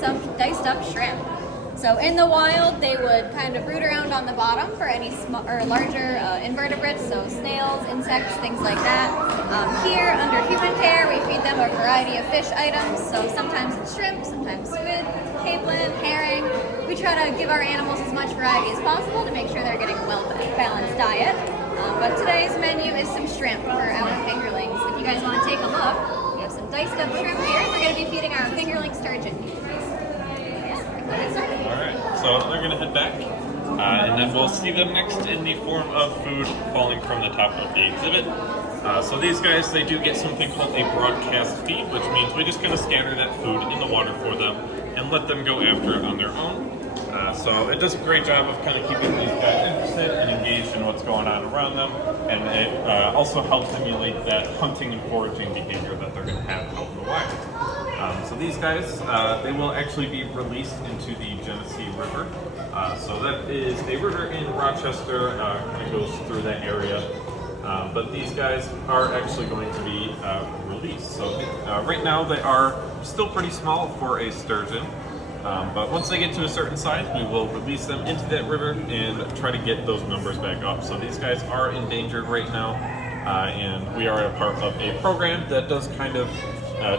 diced up shrimp. So in the wild, they would kind of root around on the bottom for any larger invertebrates, so snails, insects, things like that. Here, under human care, we feed them a variety of fish items. So sometimes it's shrimp, sometimes squid, capelin, herring. We try to give our animals as much variety as possible to make sure they're getting a well-balanced diet. But today's menu is some shrimp for our fingerlings. If you guys want to take a look, we have some diced up shrimp here. We're going to be feeding our fingerling sturgeon. Alright, so they're going to head back, and then we'll see them next in the form of food falling from the top of the exhibit. So these guys, they do get something called a broadcast feed, which means we just kind of scatter that food in the water for them and let them go after it on their own. So it does a great job of kind of keeping these guys interested and engaged in what's going on around them, and it also helps emulate that hunting and foraging behavior that they're going to have out in the wild. So these guys, they will actually be released into the Genesee River. So that is a river in Rochester, kind of goes through that area. But these guys are actually going to be released. So right now they are still pretty small for a sturgeon. But once they get to a certain size, we will release them into that river and try to get those numbers back up. So these guys are endangered right now, and we are a part of a program that does kind of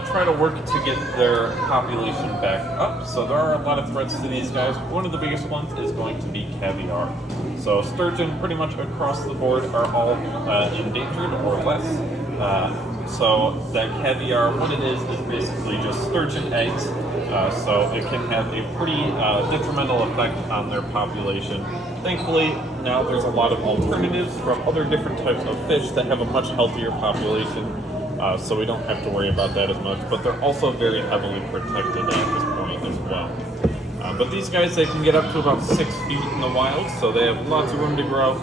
try to work to get their population back up. So there are a lot of threats to these guys. One of the biggest ones is going to be caviar. So sturgeon, pretty much across the board, are all endangered or less. So that caviar, what it is basically just sturgeon eggs. So it can have a pretty detrimental effect on their population. Thankfully, now there's a lot of alternatives from other different types of fish that have a much healthier population. So we don't have to worry about that as much, but they're also very heavily protected at this point as well. But these guys, they can get up to about 6 feet in the wild, so they have lots of room to grow.